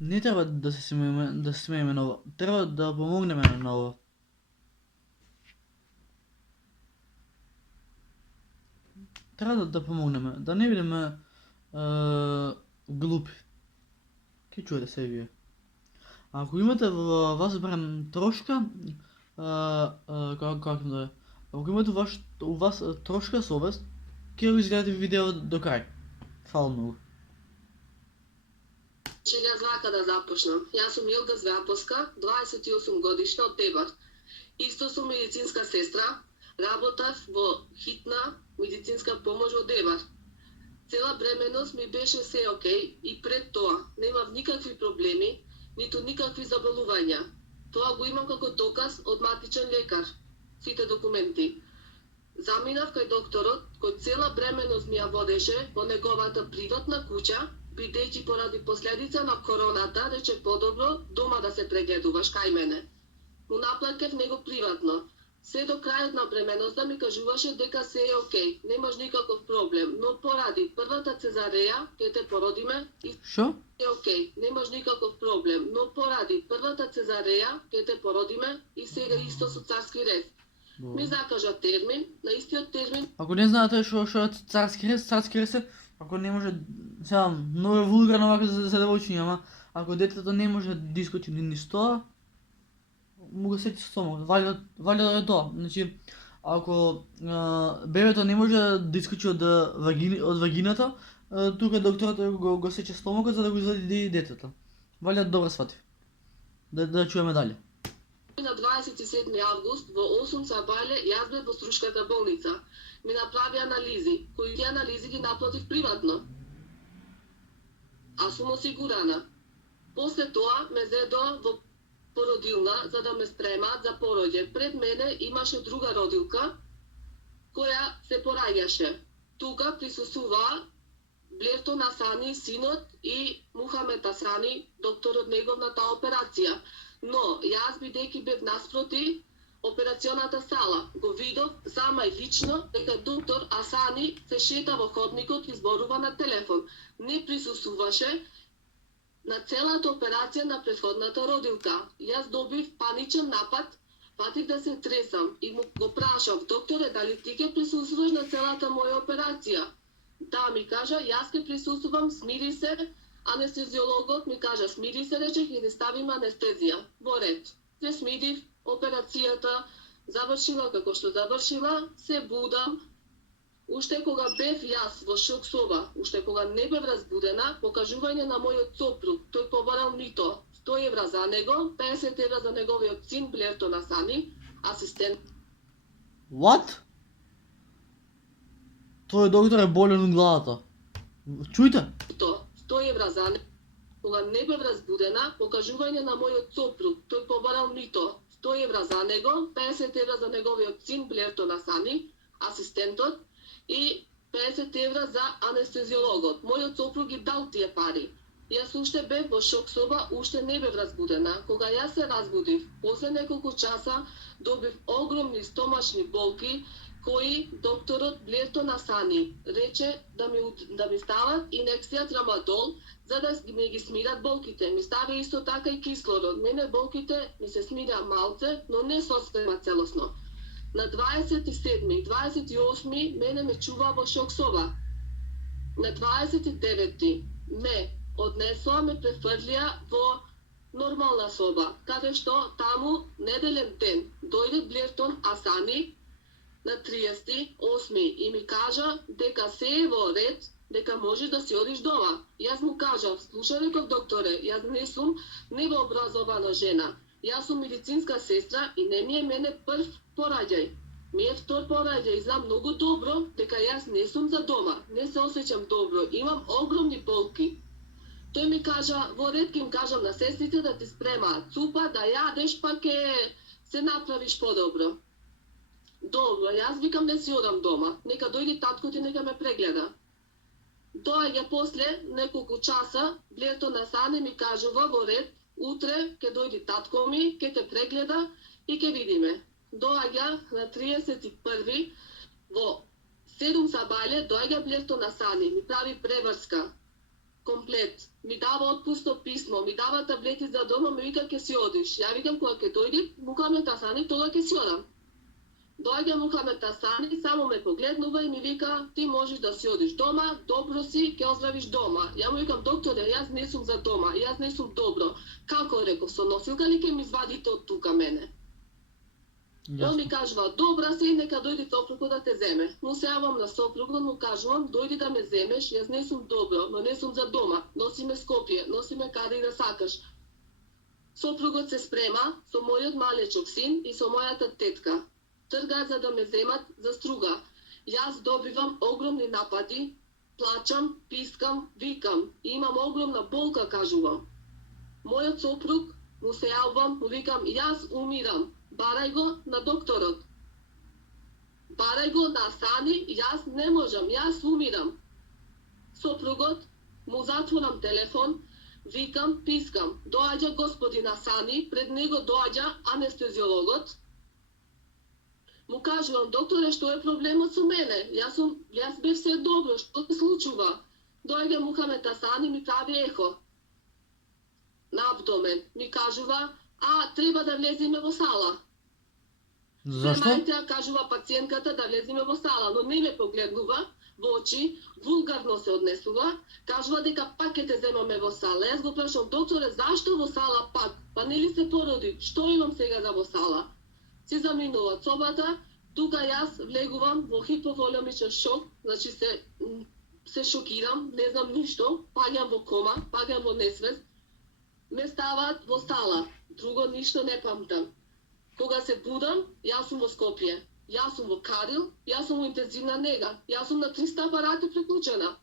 Не треба да се смееме на ово. Треба да помогнеме на ово. Треба да помогнеме, да не бидеме глупи. Ке чуете се вие. Ако имате во вас барем трошка, како да е, ако имате у вас трошка совест, ќе го изгледате видео до крај. Фала многу. Јас вака да започнам. Јас сум Илга Звјаповска, 28 годишна од Дебар. Исто сум медицинска сестра, работав во хитна медицинска помош во Дебар. Цела бременност ми беше се окей и пред тоа немав никакви проблеми, ниту никакви заболувања. Тоа го имам како доказ од матичен лекар. Сите документи. Заминав кај докторот, кој цела бременност ми ја водеше во неговата приватна куќа, бидејќи поради последица на короната рече подобро дома да се прегледуваш кај мене. Му наплакев него приватно. Се до крајот на бременоста ми кажуваше дека се е окей, немаш никаков проблем, но поради првата цезареја ќе те породиме и Шо? е окей, немаш никаков проблем, но поради првата цезареја ќе те породиме и сега исто со царски рез. Ми закажа термин, на истиот термин. Ако не знаете што е царски рез е, ако не може, сега многу е вулгарно вака за девојчиња, ама ако детето не може да искочи ни тоа, му го сети стомак. Валја да е тоа. Значи, ако бебето не може да искочи од вагината, тука докторот го сече стомакот за да го извади детето. Валја добро свати. Да чуеме дале. На 27 август во 8 сабајле јас бев во Струшката болница. Ми направи анализи, кои тие анализи ги наплатив приватно. А сум осигурана. После тоа ме зедоа во породилна за да ме спремаат за пороѓај. Пред мене имаше друга родилка која се пораѓаше. Тука присуствуваа Блертон Асани, синот, и Мухамед Асани, докторот неговната операција. Но јас бидејќи бев наспроти операционата сала, го видов сама и лично дека доктор Асани се шета во ходникот и зборува на телефон. Не присуствуваше на целата операција на претходната родилка. Јас добив паничен напад, патив да се тресам и му го прашав: докторе, дали ти ќе присуствуваш на целата моја операција? Да, ми кажа, јас ќе присуствувам, смири се. Анестезиологот ми кажа: смири се, рече, ќе не ставиме анестезија. Во ред. Се смирив, операцијата завршила како што завршила, се будам. Уште кога бев јас во шок соба, уште кога не бев разбудена, покажување на мојот сопруг, тој побарал мито, 100 евра за него, 50 евра за неговиот син Блертон Асани, асистент. What? Тој доктор е болен од главата. Чујте? 100 евра за него. Кога не бев разбудена, покажување на мојот сопруг, тој побарал мито, 100 евра за него, 50 евра за неговиот син Блертон Асани, асистентот, и 50 евра за анестезиологот. Мојот сопруг ги дал тие пари. Јас уште бев во шок соба, уште не бев разбудена. Кога јас се разбудив, после неколку часа добив огромни стомачни болки, кои докторот Блертон Асани рече да ми стават инекција трамадол за да ми ги смират болките. Ми стави исто така и кислород. Мене болките ми се смираа малце, но не сосема целосно. На 27 и 28 мене ме чува во шок соба. На 29 ме однесоа, ме префрлија во нормална соба, каде што таму неделен ден дојде Блертон Асани на 38 и ми кажа дека се е во ред, дека можеш да си одиш дома. Јас му кажав: слушај, реков, докторе, јас не сум невообразована жена. Јас сум медицинска сестра и не ми е мене прв пораѓај. Ми е втор пораѓај и знам многу добро дека јас не сум за дома. Не се осеќам добро, имам огромни болки. Тој ми кажа: во ред, ќе им кажам на сестрите да ти спремаат супа, да јадеш, па ќе се направиш подобро. Добро, јас викам не си одам дома. Нека дојде таткот и нека ме прегледа. Доаѓа после неколку часа, Блертон Асани ми кажува: во ред, утре ќе дојде татко ми, ќе те прегледа и ќе видиме. Доаѓа на 31 во 7 сабајле, доаѓа Блертон Асани, ми прави преврска, комплет. Ми дава отпусно писмо, ми дава таблети за дома, ми вика ќе си одиш. Ја викам кога ќе дојде Мухамед Асани, тога ќе си одам. Доаѓа Мухамед Асани, само ме погледнува и ми вика ти можеш да си одиш дома, добро си, ќе оздравиш дома. Ја му викам докторе, јас не сум за дома, јас не сум добро. Како реков, со носилка ли ќе ми извадите од тука мене? Он ми кажува, добра си, нека дојди сопругот да те земе. Му се јавам на сопругот, му кажувам, дојди да ме земеш, јас не сум добро, но не сум за дома. Носи ме Скопје, носи ме каде и да сакаш. Сопругот се спрема со мојот малечок син и со мојата тетка. Тргаат за да ме земат за струга. Јас добивам огромни напади, плачам, пискам, викам и имам огромна болка, кажувам. Мојот сопруг му се јавам, му викам, јас умирам. Барај го на докторот. Барај го на Асани, јас не можам, јас умирам. Сопругот, му затворам телефон, викам, пискам. Доаѓа господин Асани, пред него доаѓа анестезиологот. Му кажувам, докторе, што е проблемот со мене? Јас бев се добро, што се случува? Доаѓа Мухамед Асани, ми прави ехо на абдомен. Ми кажува, треба да влеземе во сала. Зашто? Мајка кажува пациентката да влеземе во сала, но не ме погледнува во очи, вулгарно се однесува, кажува дека пак ќе те земаме во сала. Јас го прашам, докторе, зашто во сала пак? Па нели се породи? Што имам сега да во сала? Си заминува собата, тука јас влегувам во хипоvolемичен шок, значи се шокирам, не знам ништо, паѓам во кома, паѓам во несвест, ме ставаат во сала, друго ништо не памтам. Кога се будам, јас сум во Скопје, јас сум во Карил, јас сум во интензивна нега, јас сум на 300 апарати приклучена.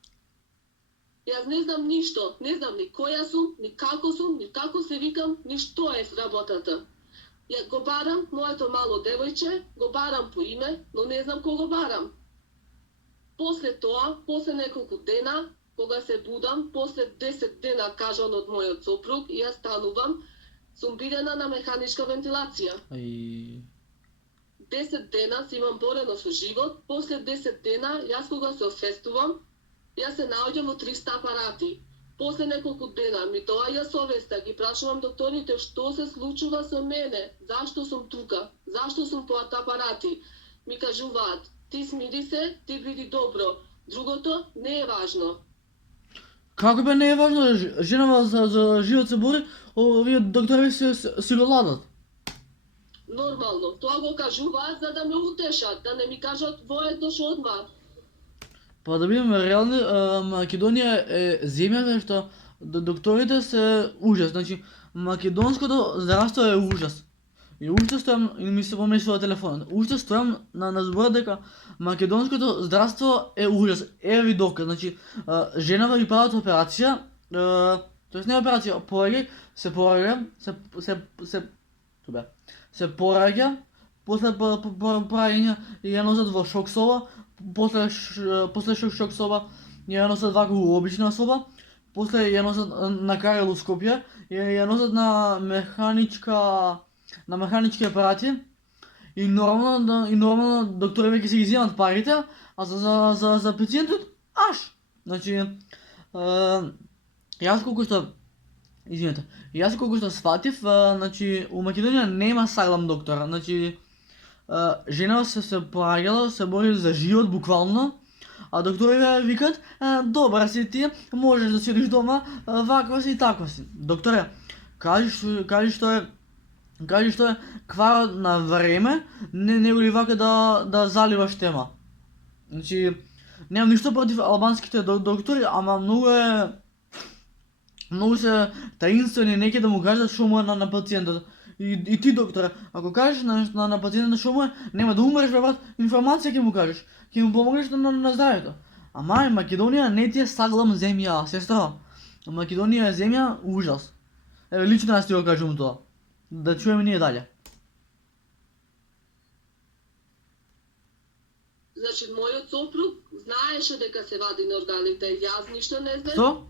Јас не знам ништо, не знам ни која сум, ни како се викам, ни што е работата. Ја го барам моето мало девојче, го барам по име, но не знам кого барам. После тоа, после неколку дена, кога се будам, после 10 дена кажан од мојот сопруг, и јас станувам, сум бидена на механичка вентилација. 10 дена си имам борено со живот, после 10 дена, јас кога се освестувам, јас се наоѓам во 300 апарати. После неколку дена ми доаѓа совеста, ги прашувам докторите што се случува со мене, зашто сум тука, зашто сум под апарати. Ми кажуваат, ти смири се, ти биди добро, другото не е важно. Како бе не е важно, женава за живот се бори, овие доктори си го ладат. Нормално, тоа го кажуваат за да ме утешат, да не ми кажат во е дошло одма. Па да бидеме реални, Македонија е земја што докторите се ужас, значи македонското здравство е ужас. И уште стојам, и ми се помешува телефонот, уште стојам на збора дека македонското здравство е ужас. Еве ви доказ, значи женава ги прават операција, тоест не операција, пораѓај, се пораѓа, се пораѓа, после пораѓање ја носат во шок соба, после шок соба ја носат вака у обична соба, после ја носат на Карел у Скопје, ја носат на механички апарати и нормално докторите ќе си ги земат парите, а за пациентот аш. Значи јас колку што сватив, значи у Македонија нема саглам доктора, значи жена се пораѓала, се бори за живот буквално, а докторите викат, добра си ти, можеш да си одиш дома, ваква си и таква си. Докторе, кажи што е кварот на време, него ли вака да заливаш тема. Значи, немам ништо против албанските доктори, ама многу се таинствени, неќе да му кажат што му е на пациентот. И ти, докторе, ако кажеш на пациентот што му е, нема да умреш, бе брат, информација ќе му кажеш, ќе му помогнеш на здравјето. Ама Македонија не ти е саглам земја, сестра. Македонија е земја ужас. Еве лично јас ти го кажувам тоа. Да чуеме ние дале. Значи, мојот сопруг знаеше дека се вади на органите, јас ништо не знаев. Што?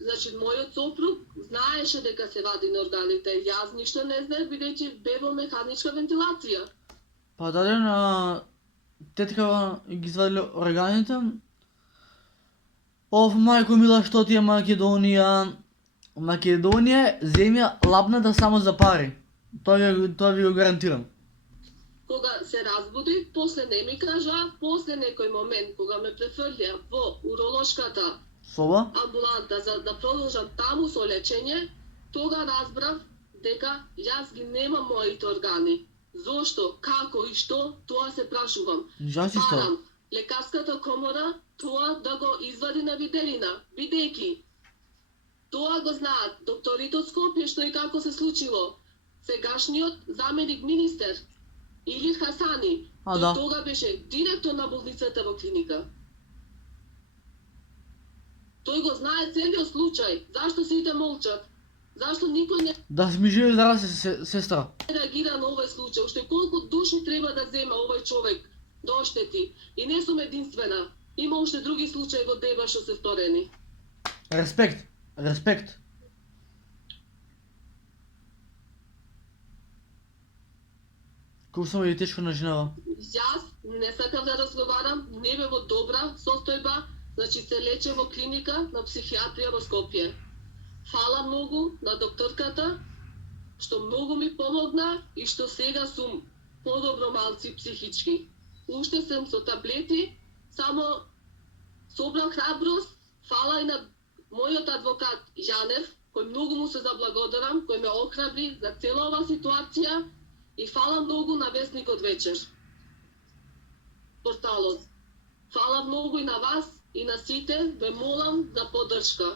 Значи, мојот сопруг знаеше дека се вади на органите, јас ништо не знаев, бидејќи бе во механичка вентилација. Па даден, тетка ги извадиле органите, Ов, майко мила, што ти е Македонија? Македонија е земја лабната само за пари. Тоа ви го гарантирам. Кога се разбуди, после не ми кажа, после некој момент, кога ме префрлија во уролошката Соба? амбуланта за да продолжам таму со лечење, тога разбрав дека јас ги немам моите органи. Зошто, како и што, тоа се прашувам. Жаси што? Барам лекарската комора тоа да го извади на виделина, бидејќи тоа го знаат докторите од Скопје што и како се случило. Сегашниот заменик министер Илир Хасани, А, тој да. тога беше директор на болницата во клиника. Тој го знае целиот случај. Зашто сите молчат? Зашто никој не Да ми живе здраве сестра. реагира на овој случај? Уште колку души треба да зема овој човек да оштети? И не сум единствена. Има уште други случаи во Деба што се сторени. Респект. Респект. Колку само е тешко на женава. Јас не сакам да разговарам, не бе во добра состојба, значи се лече во клиника на психијатрија во Скопје. Фала многу на докторката, што многу ми помогна и што сега сум подобро малци психички. Уште сум со таблети, само собрам храброст, фала и на мојот адвокат Јанев, кој многу му се заблагодарам, кој ме охрабри за цела ова ситуација и фала многу на Весникот вечер. Порталот. Фала многу и на вас и на сите, ве молам за поддршка.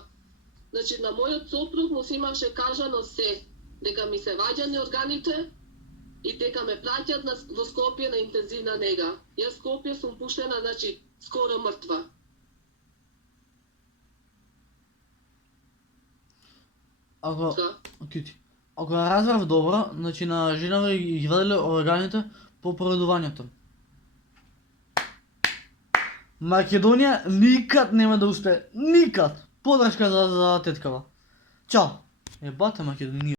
Значи, на мојот сопруг му се имаше кажано се, дека ми се ваѓани органите и дека ме праќат во Скопје на интензивна нега. Јас Скопје сум пуштена, значи, скоро мртва. Ако... Да. Кјути. Ако ја разбрав добро, значи на женава ги ваделе органите по поредувањето. Македонија никад нема да успее. Никад! Подршка за теткава. Чао! Ебате Македонија.